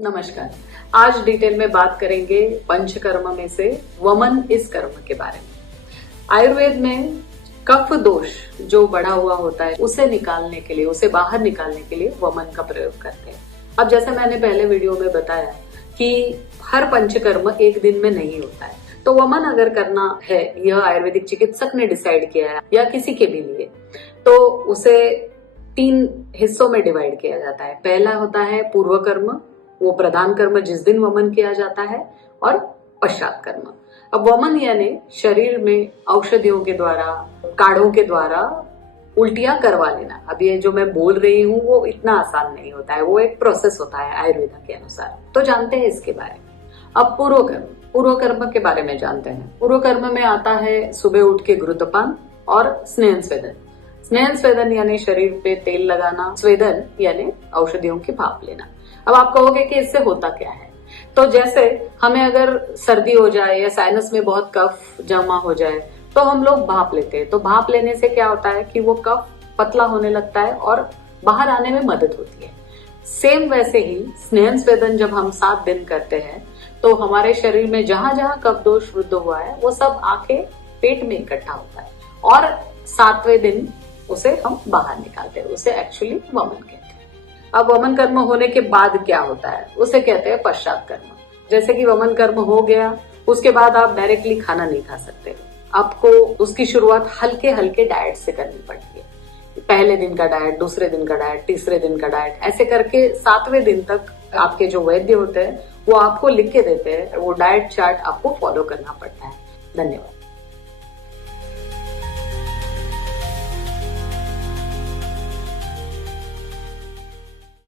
नमस्कार। आज डिटेल में बात करेंगे पंचकर्म में से वमन इस कर्म के बारे में। आयुर्वेद में कफ दोष जो बढ़ा हुआ होता है उसे निकालने के लिए, उसे बाहर निकालने के लिए वमन का प्रयोग करते हैं। अब जैसे मैंने पहले वीडियो में बताया कि हर पंचकर्म एक दिन में नहीं होता है, तो वमन अगर करना है, यह आयुर्वेदिक चिकित्सक ने डिसाइड किया है या किसी के भी लिए, तो उसे 3 हिस्सों में डिवाइड किया जाता है। पहला होता है पूर्व कर्म, वो प्रधान कर्म जिस दिन वमन किया जाता है, और पश्चात कर्म। अब वमन यानी शरीर में औषधियों के द्वारा, काढ़ों के द्वारा उल्टियां करवा लेना। अब ये जो मैं बोल रही हूँ वो इतना आसान नहीं होता है, वो एक प्रोसेस होता है आयुर्वेद के अनुसार। तो जानते हैं इसके बारे में। अब पूर्व कर्म के बारे में जानते हैं। पूर्व कर्म में आता है सुबह उठ के घृतपान और स्नेहन स्वेदन। स्नेहन स्वेदन यानी शरीर पे तेल लगाना, स्वेदन यानी औषधियों की भाप लेना। अब आप कहोगे कि इससे होता क्या है? तो जैसे हमें अगर सर्दी हो जाए या साइनस में बहुत कफ जमा हो जाए तो हम लोग भाप लेते हैं। तो भाप लेने से क्या होता है कि वो कफ पतला होने लगता है और बाहर आने में मदद होती है। सेम वैसे ही स्नेहन स्वेदन जब हम 7 दिन करते हैं तो हमारे शरीर में जहां जहां कफ दोष वृद्ध हुआ है वो सब आके पेट में इकट्ठा होता है और 7वें दिन उसे हम बाहर निकालते हैं। उसे एक्चुअली वमन कहते हैं। अब वमन कर्म होने के बाद क्या होता है उसे कहते हैं पश्चात कर्म। जैसे कि वमन कर्म हो गया, उसके बाद आप डायरेक्टली खाना नहीं खा सकते। आपको उसकी शुरुआत हल्के हल्के डाइट से करनी पड़ती है। पहले दिन का डाइट, दूसरे दिन का डाइट, तीसरे दिन का डाइट, ऐसे करके 7वें दिन तक आपके जो वैद्य होते हैं वो आपको लिख के देते हैं। वो डाइट चार्ट आपको फॉलो करना पड़ता है। धन्यवाद।